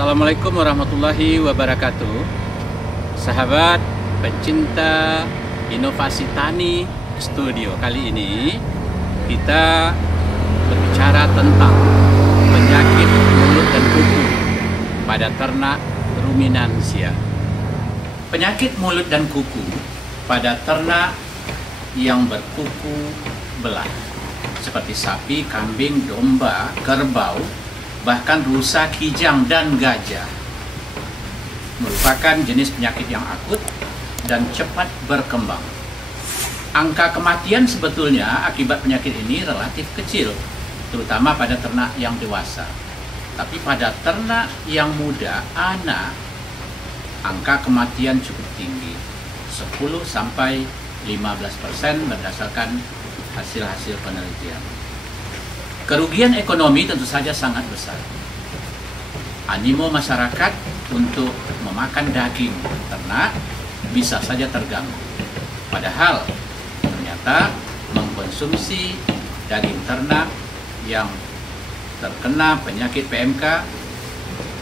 Assalamualaikum warahmatullahi wabarakatuh. Sahabat pencinta inovasi tani studio, kali ini kita berbicara tentang penyakit mulut dan kuku pada ternak ruminansia. Penyakit mulut dan kuku pada ternak yang berkuku belah seperti sapi, kambing, domba, kerbau, bahkan rusa, kijang, dan gajah merupakan jenis penyakit yang akut dan cepat berkembang. Angka kematian sebetulnya akibat penyakit ini relatif kecil, terutama pada ternak yang dewasa. Tapi pada ternak yang muda, anak, angka kematian cukup tinggi, 10-15% berdasarkan hasil-hasil penelitian. Kerugian ekonomi tentu saja sangat besar. Animo masyarakat untuk memakan daging ternak bisa saja terganggu. Padahal ternyata mengkonsumsi daging ternak yang terkena penyakit PMK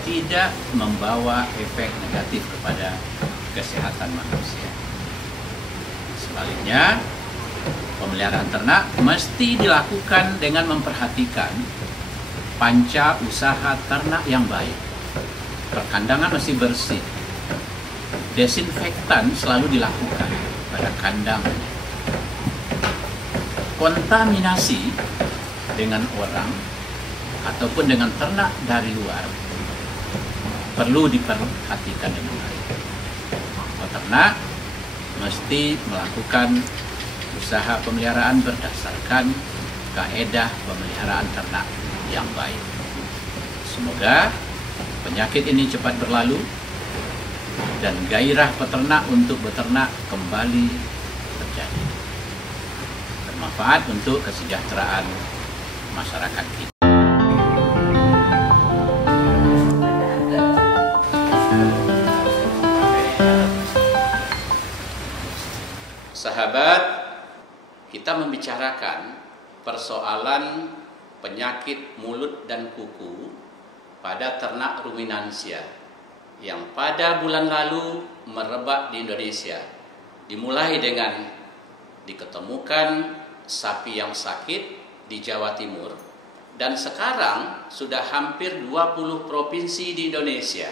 tidak membawa efek negatif kepada kesehatan manusia. Sebaliknya, pemeliharaan ternak mesti dilakukan dengan memperhatikan panca usaha ternak yang baik. Perkandangan mesti bersih. Desinfektan selalu dilakukan pada kandang. Kontaminasi dengan orang ataupun dengan ternak dari luar perlu diperhatikan dengan baik. Peternak mesti melakukan usaha pemeliharaan berdasarkan kaedah pemeliharaan ternak yang baik. Semoga penyakit ini cepat berlalu dan gairah peternak untuk beternak kembali terjadi. Bermanfaat untuk kesejahteraan masyarakat kita. Sahabat, kita membicarakan persoalan penyakit mulut dan kuku pada ternak ruminansia yang pada bulan lalu merebak di Indonesia. Dimulai dengan diketemukan sapi yang sakit di Jawa Timur, dan sekarang sudah hampir 20 provinsi di Indonesia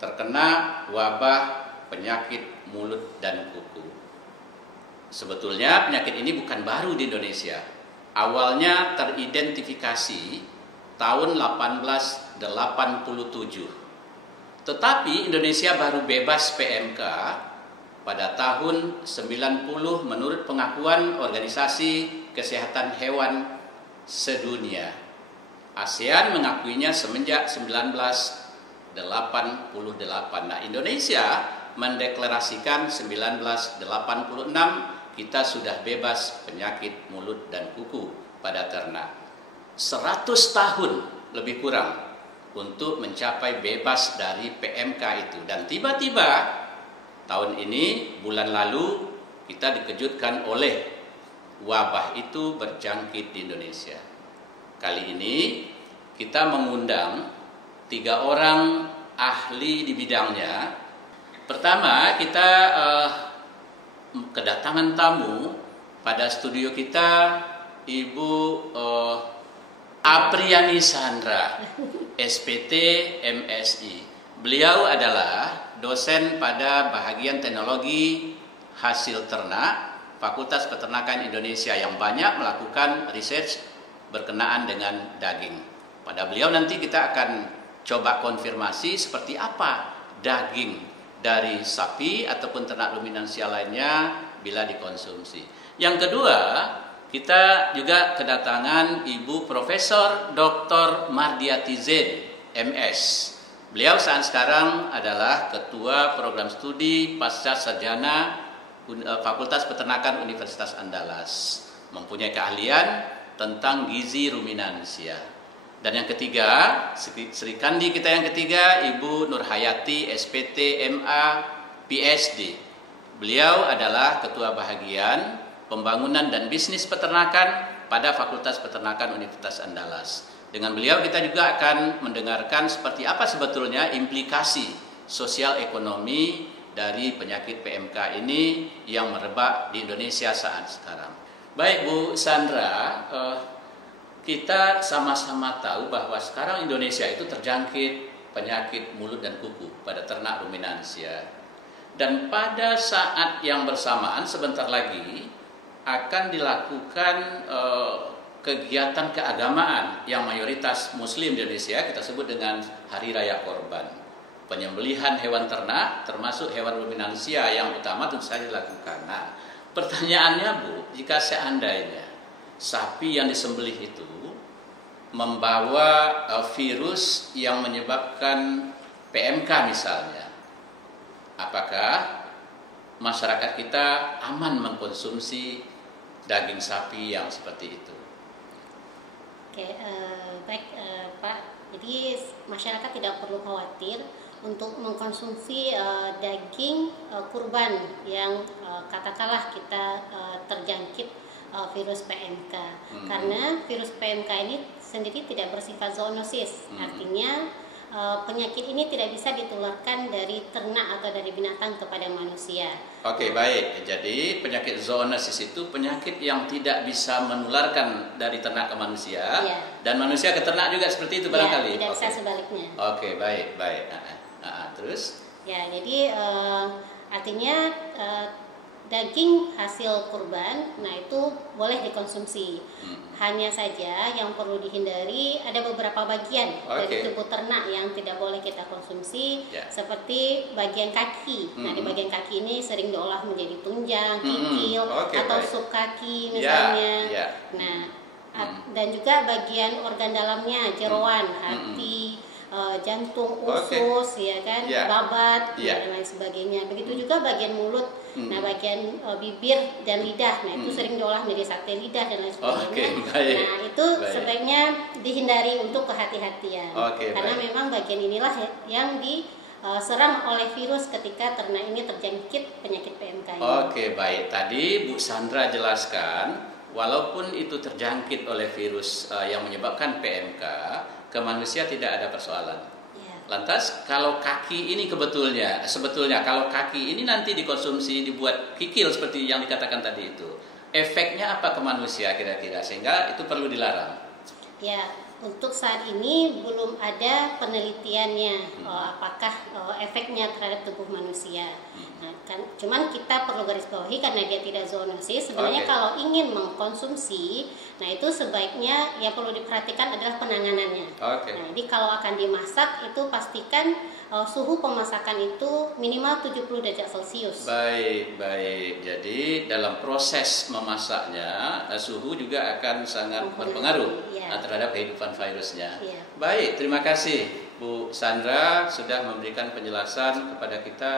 terkena wabah penyakit mulut dan kuku. Sebetulnya penyakit ini bukan baru di Indonesia. Awalnya teridentifikasi tahun 1887. Tetapi Indonesia baru bebas PMK pada tahun 90 menurut pengakuan Organisasi Kesehatan Hewan Sedunia. ASEAN mengakuinya semenjak 1988. Nah, Indonesia mendeklarasikan 1986 kita sudah bebas penyakit mulut dan kuku pada ternak. 100 tahun lebih kurang untuk mencapai bebas dari PMK itu. Dan tiba-tiba tahun ini, bulan lalu, kita dikejutkan oleh wabah itu berjangkit di Indonesia. Kali ini kita mengundang 3 orang ahli di bidangnya. Pertama, kita kedatangan tamu pada studio kita, Ibu Apriani Sandra, SPT MSI. Beliau adalah dosen pada bahagian teknologi hasil ternak Fakultas Peternakan Indonesia yang banyak melakukan research berkenaan dengan daging. Pada beliau nanti kita akan coba konfirmasi seperti apa daging dari sapi ataupun ternak ruminansia lainnya bila dikonsumsi. Yang kedua, kita juga kedatangan Ibu Profesor Dr. Mardiati Zain, MS. Beliau saat sekarang adalah Ketua Program Studi Pasca Sarjana Fakultas Peternakan Universitas Andalas. Mempunyai keahlian tentang gizi ruminansia. Dan yang ketiga, Sri Kandi kita yang ketiga, Ibu Nurhayati, SPT MA PhD. Beliau adalah Ketua Bahagian Pembangunan dan Bisnis Peternakan pada Fakultas Peternakan Universitas Andalas. Dengan beliau kita juga akan mendengarkan seperti apa sebetulnya implikasi sosial ekonomi dari penyakit PMK ini yang merebak di Indonesia saat sekarang. Baik Bu Sandra, kita sama-sama tahu bahwa sekarang Indonesia itu terjangkit penyakit mulut dan kuku pada ternak ruminansia. Dan pada saat yang bersamaan sebentar lagi akan dilakukan kegiatan keagamaan yang mayoritas Muslim di Indonesia, kita sebut dengan Hari Raya Korban. Penyembelihan hewan ternak termasuk hewan ruminansia yang utama tentu saja dilakukan. Nah, pertanyaannya Bu, jika seandainya sapi yang disembelih itu membawa virus yang menyebabkan PMK misalnya, apakah masyarakat kita aman mengkonsumsi daging sapi yang seperti itu? Oke, baik Pak. Jadi masyarakat tidak perlu khawatir untuk mengkonsumsi daging kurban yang katakanlah kita terjangkit virus PMK. Karena virus PMK ini sendiri tidak bersifat zoonosis. Artinya penyakit ini tidak bisa ditularkan dari ternak atau dari binatang kepada manusia. Oke, baik. Jadi penyakit zoonosis itu penyakit yang tidak bisa menularkan dari ternak ke manusia, dan manusia ke ternak juga seperti itu barangkali. Tidak bisa sebaliknya. Oke, baik. Terus? Ya, jadi artinya daging hasil kurban, nah itu boleh dikonsumsi. Hanya saja yang perlu dihindari ada beberapa bagian dari tubuh ternak yang tidak boleh kita konsumsi, seperti bagian kaki. Nah, di bagian kaki ini sering diolah menjadi tunjang, kikil, atau sup kaki misalnya. Nah, dan juga bagian organ dalamnya, jeroan, hati, jantung, usus, ya kan, babat, dan lain sebagainya. Begitu juga bagian mulut. Nah, bagian bibir dan lidah, nah itu sering diolah menjadi sate lidah dan lain sebagainya. Nah, itu sebaiknya dihindari untuk kehati-hatian. Karena memang bagian inilah yang diserang oleh virus ketika ternak ini terjangkit penyakit PMK ini. Oke, baik. Tadi Bu Sandra jelaskan, walaupun itu terjangkit oleh virus yang menyebabkan PMK, ke manusia tidak ada persoalan. Lantas kalau kaki ini sebetulnya kalau kaki ini nanti dikonsumsi, dibuat kikil seperti yang dikatakan tadi itu, efeknya apa ke manusia kira-kira sehingga itu perlu dilarang? Ya, untuk saat ini belum ada penelitiannya apakah efeknya terhadap tubuh manusia. Nah, cuman kita perlu garis bawahi karena dia tidak zoonosis. Sebenarnya kalau ingin mengkonsumsi, nah itu sebaiknya yang perlu diperhatikan adalah penanganannya. Nah, jadi kalau akan dimasak itu pastikan suhu pemasakan itu minimal 70 derajat Celcius. Baik. Jadi dalam proses memasaknya suhu juga akan sangat berpengaruh terhadap kehidupan virusnya. Baik, terima kasih Bu Sandra sudah memberikan penjelasan kepada kita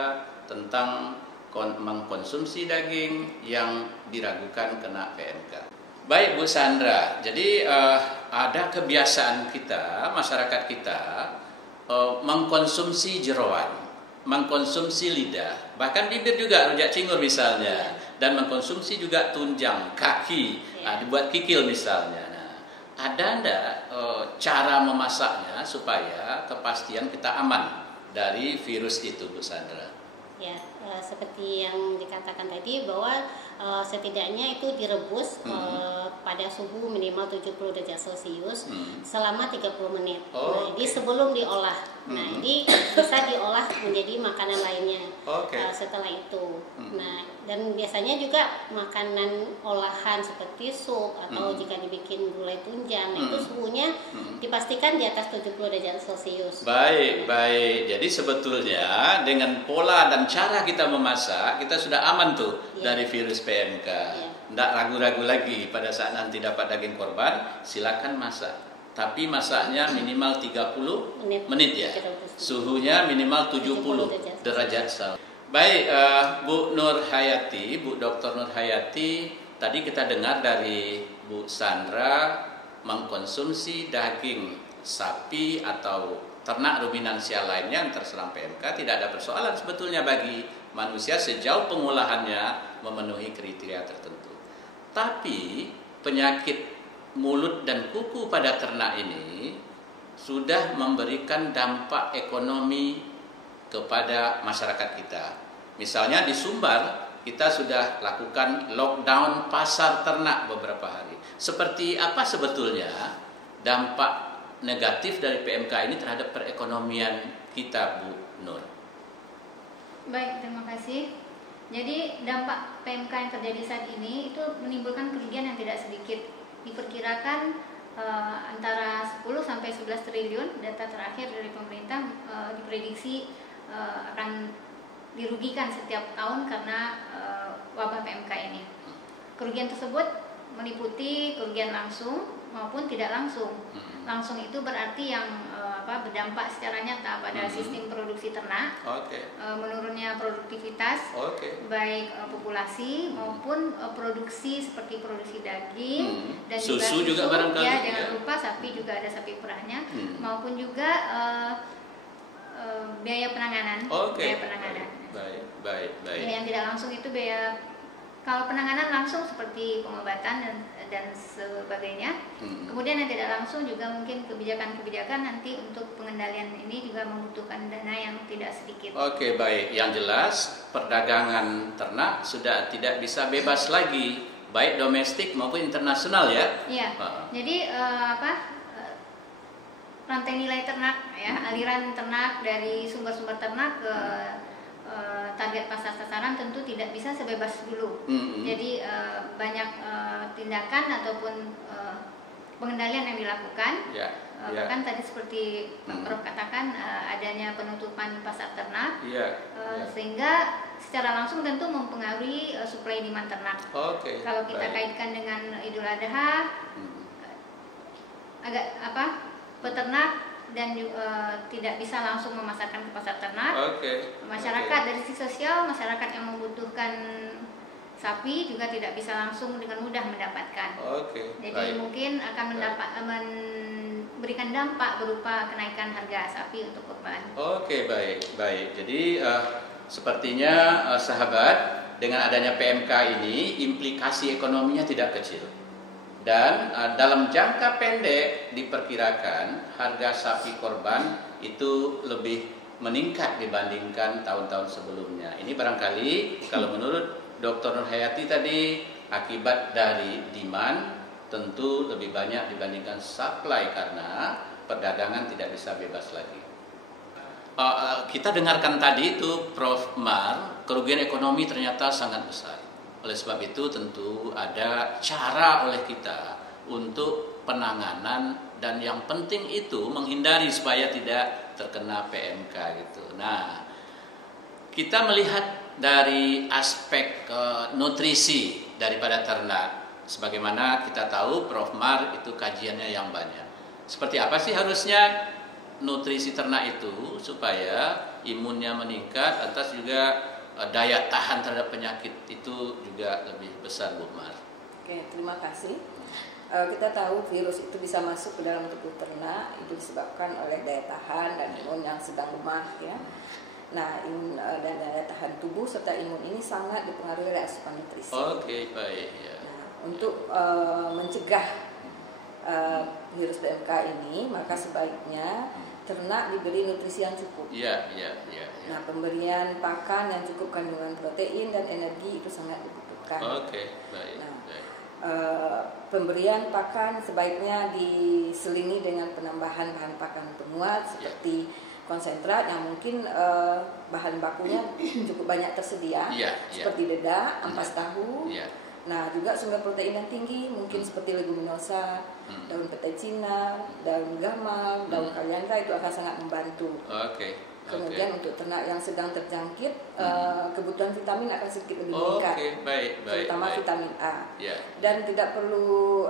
tentang mengkonsumsi daging yang diragukan kena PMK. Baik Bu Sandra, jadi ada kebiasaan kita, masyarakat kita mengkonsumsi jeroan, mengkonsumsi lidah, bahkan bibir juga, rujak cingur misalnya, dan mengkonsumsi juga tunjang, kaki, dibuat kikil misalnya. Nah, ada enggak cara memasaknya supaya kepastian kita aman dari virus itu Bu Sandra? Ya, seperti yang dikatakan tadi bahwa setidaknya itu direbus pada suhu minimal 70 derajat Celcius selama 30 menit. Nah, jadi sebelum diolah. Nah, ini bisa diolah menjadi makanan lainnya setelah itu. Nah, dan biasanya juga makanan olahan seperti sup atau jika dibikin gulai tunjang, itu suhunya dipastikan di atas 70 derajat Celcius. Baik. Jadi sebetulnya dengan pola dan cara kita memasak, kita sudah aman tuh dari virus PMK. Tidak ragu-ragu lagi pada saat nanti dapat daging korban, silakan masak. Tapi masaknya minimal 30 menit ya. Suhunya minimal 70 derajat Celcius. Baik, Bu Nur Hayati, Bu Dr. Nur Hayati, tadi kita dengar dari Bu Sandra mengkonsumsi daging sapi atau ternak ruminansia lainnya yang terserang PMK tidak ada persoalan sebetulnya bagi manusia sejauh pengolahannya memenuhi kriteria tertentu. Tapi penyakit mulut dan kuku pada ternak ini sudah memberikan dampak ekonomi kepada masyarakat kita. Misalnya di Sumbar kita sudah lakukan lockdown pasar ternak beberapa hari. Seperti apa sebetulnya dampak negatif dari PMK ini terhadap perekonomian kita, Bu Nur? Baik, terima kasih. Jadi dampak PMK yang terjadi saat ini itu menimbulkan kerugian yang tidak sedikit. Diperkirakan antara 10 sampai 11 triliun, data terakhir dari pemerintah diprediksi akan dirugikan setiap tahun karena wabah PMK ini. Kerugian tersebut meliputi kerugian langsung maupun tidak langsung. Langsung itu berarti yang berdampak secara nyata pada sistem produksi ternak, menurunnya produktivitas, baik populasi maupun produksi seperti produksi daging dan susu juga barangkali. Ya, jangan lupa sapi juga ada sapi perahnya, maupun juga biaya penanganan. Biaya penanganan. Baik. Yang tidak langsung itu biaya. Kalau penanganan langsung seperti pengobatan dan sebagainya. Kemudian yang tidak langsung juga mungkin kebijakan-kebijakan nanti untuk pengendalian ini juga membutuhkan dana yang tidak sedikit. Oke, baik. Yang jelas perdagangan ternak sudah tidak bisa bebas lagi, baik domestik maupun internasional ya. Iya. Jadi rantai nilai ternak ya, aliran ternak dari sumber-sumber ternak ke target pasar sasaran tentu tidak bisa sebebas dulu. Jadi banyak tindakan ataupun pengendalian yang dilakukan. Bahkan tadi seperti Pak Prof katakan adanya penutupan pasar ternak, sehingga secara langsung tentu mempengaruhi supply demand ternak. Kalau kita kaitkan dengan Idul Adha, agak peternak dan tidak bisa langsung memasarkan ke pasar ternak. Masyarakat dari sisi sosial, masyarakat yang membutuhkan sapi juga tidak bisa langsung dengan mudah mendapatkan. Jadi mungkin akan memberikan dampak berupa kenaikan harga sapi untuk kurban. Baik. Jadi sepertinya sahabat, dengan adanya PMK ini implikasi ekonominya tidak kecil. Dan dalam jangka pendek diperkirakan harga sapi korban itu lebih meningkat dibandingkan tahun-tahun sebelumnya. Ini barangkali kalau menurut Dr. Nurhayati tadi akibat dari demand tentu lebih banyak dibandingkan supply karena perdagangan tidak bisa bebas lagi. Kita dengarkan tadi itu Prof. Mar, kerugian ekonomi ternyata sangat besar. Oleh sebab itu tentu ada cara oleh kita untuk penanganan dan yang penting itu menghindari supaya tidak terkena PMK gitu. Nah, kita melihat dari aspek nutrisi daripada ternak. Sebagaimana kita tahu Prof. Mar itu kajiannya yang banyak. Seperti apa sih harusnya nutrisi ternak itu supaya imunnya meningkat, atas juga daya tahan terhadap penyakit itu juga lebih besar, Bu Mar. Terima kasih. Kita tahu virus itu bisa masuk ke dalam tubuh ternak, itu disebabkan oleh daya tahan dan imun yang sedang lemah ya. Nah, imun dan daya tahan tubuh serta imun ini sangat dipengaruhi oleh asupan nutrisi. Baik ya. Nah, untuk mencegah virus PMK ini, maka sebaiknya ternak diberi nutrisi yang cukup. Nah, pemberian pakan yang cukup kandungan protein dan energi itu sangat dibutuhkan. Baik. Nah, pemberian pakan sebaiknya diselingi dengan penambahan bahan pakan penguat seperti konsentrat yang mungkin bahan bakunya cukup banyak tersedia, seperti dedak, ampas tahu. Nah, juga sumber protein yang tinggi mungkin seperti leguminosa, daun petai Cina, daun gamal, daun kaliandra itu akan sangat membantu. Kemudian untuk ternak yang sedang terjangkit, kebutuhan vitamin akan sedikit lebih meningkat, terutama vitamin A. Dan tidak perlu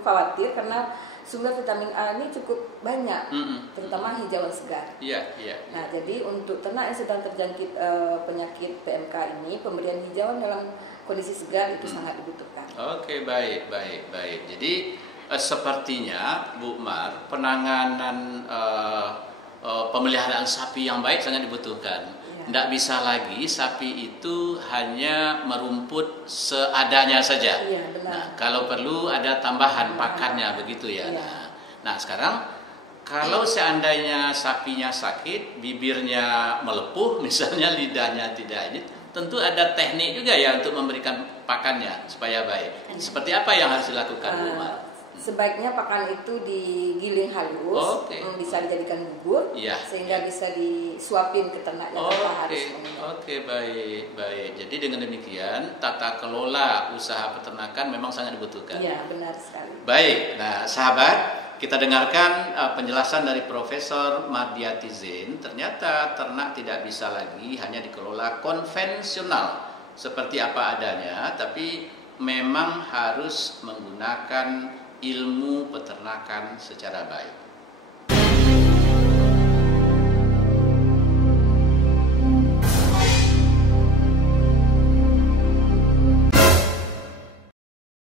khawatir karena sumber vitamin A ini cukup banyak, terutama hijauan segar. Nah, jadi untuk ternak yang sedang terjangkit penyakit PMK ini, pemberian hijauan dalam kondisi segar itu sangat dibutuhkan. Baik. Jadi sepertinya Bu Mar, penanganan pemeliharaan sapi yang baik sangat dibutuhkan. Tidak bisa lagi sapi itu hanya merumput seadanya saja. Iya, benar. Nah, kalau perlu ada tambahan pakannya begitu ya. Iya. Nah, sekarang kalau seandainya sapinya sakit, bibirnya melepuh, misalnya lidahnya tidak ini, tentu ada teknik juga ya untuk memberikan pakannya supaya baik. Seperti apa yang harus dilakukan, Bu Umar? Sebaiknya pakan itu digiling halus, bisa dijadikan bubur, sehingga bisa disuapin ke ternak yang harus minum. Baik. Jadi dengan demikian tata kelola usaha peternakan memang sangat dibutuhkan. Iya, benar sekali. Baik, nah sahabat, kita dengarkan penjelasan dari Profesor Mardiati Zain. Ternyata ternak tidak bisa lagi hanya dikelola konvensional seperti apa adanya, tapi memang harus menggunakan ilmu peternakan secara baik.